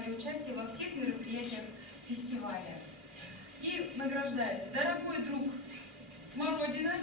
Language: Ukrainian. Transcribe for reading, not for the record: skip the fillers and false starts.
принимали участие во всех мероприятиях фестиваля. И награждается дорогой друг Смородина.